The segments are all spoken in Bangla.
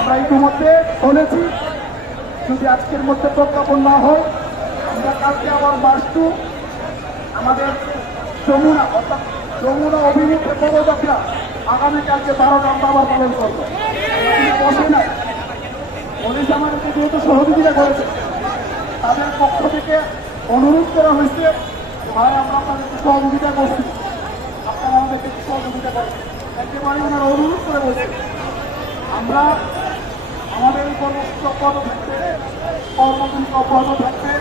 আমরা ইতিমধ্যে বলেছি, যদি আজকের মধ্যে প্রজ্ঞাপন না হয়, আমরা কালকে আবার টু আমাদের যমুনা, অর্থাৎ যমুনা অভিমুখে পদযাত্রা আগামীকালকে বারোটা আমরা আবার পালন করব। আমরা বসে নাই। পুলিশ আমাদেরকে যেহেতু সহযোগিতা করেছে, তাদের পক্ষ থেকে অনুরোধ করা হয়েছে, ভাই, আমরা আপনাদেরকে সহযোগিতা করছি। আপনারা আমাদেরকে সহযোগিতা করেন। একেবারে ওনারা অনুরোধ করে বলছে আমরা আমাদের এই কর্মসূচি অব্যাহত থাকবে, কর্মসূচি অব্যাহত থাকবে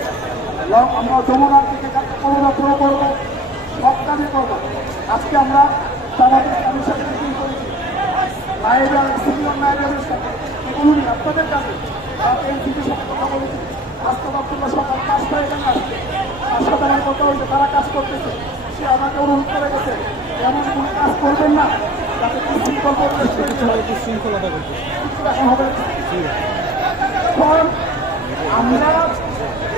আমরা যমুনার দিকে যাতে পদযাত্রা করব সব কাজে করব। আজকে আমরা আমাদের স্বামীর সাথে মিটিং করেছি? নায়েব সিনিয়র নায়েবের সাথে এগুলি আপনাদের কাছে এনসিপির সাথে কথা বলেছি। আস্তাদ আব্দুল্লাহ সরকার পাঁচটা এখানে আসছে সাথে কথা হয়েছে তারা কাজ করতেছে, সে আমাকে অনুরোধ করে গেছে, এমন কোনো কাজ করবেন না। আমরা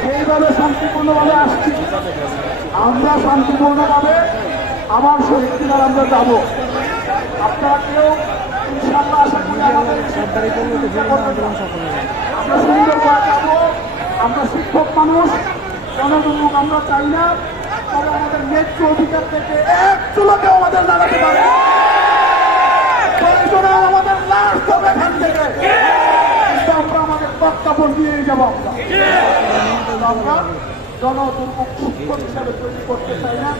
এইভাবে শান্তিপূর্ণভাবে আসছি আমরা শান্তিপূর্ণভাবে আবার শহীদ আমরা যাব আপনারা আমরা সুন্দর করে আমরা শিক্ষক মানুষ জনদুর্মুখ আমরা চাই না, তবে আমাদের ন্যায্য অধিকার থেকে এক চুলোকেও আমাদের দাঁড়াতে পারে প্রয়োজনে আমাদের লাশ হবে এখান থেকে কিন্তু আমরা আমাদের প্রত্যাপন দিয়ে যাব আমরা শিক্ষক হিসাবে তৈরি করতে চাই না।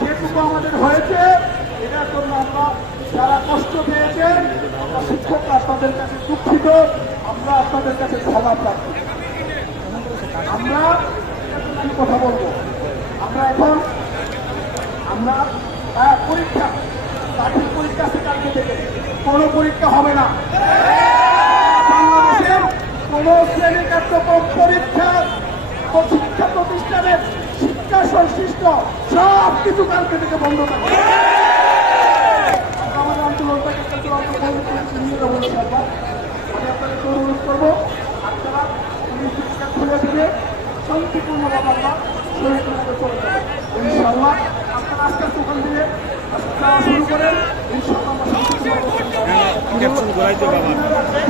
যেটুকু আমাদের হয়েছে, এটার জন্য আমরা যারা কষ্ট পেয়েছেন, আমরা শিক্ষকরা আপনাদের কাছে দুঃখিত, আমরা আপনাদের কাছে ক্ষমা প্রার্থী। আমরা কি কথা বলব। আমরা এখন, আমরা পরীক্ষা চাকরির পরীক্ষা কালকে থেকে। কোনো পরীক্ষা হবে না। কোন শ্রেণি কার্যক্রম পরীক্ষা শিক্ষা প্রতিষ্ঠানের শিক্ষা সংশ্লিষ্ট সব কিছু কালকে থেকে বন্ধ থাকবে। আমাদের আন্দোলনটাকে। আমি করব, আপনারা আস্তে আস্তে ওখান শুরু করেন। শান্তিপূর্ণভাবে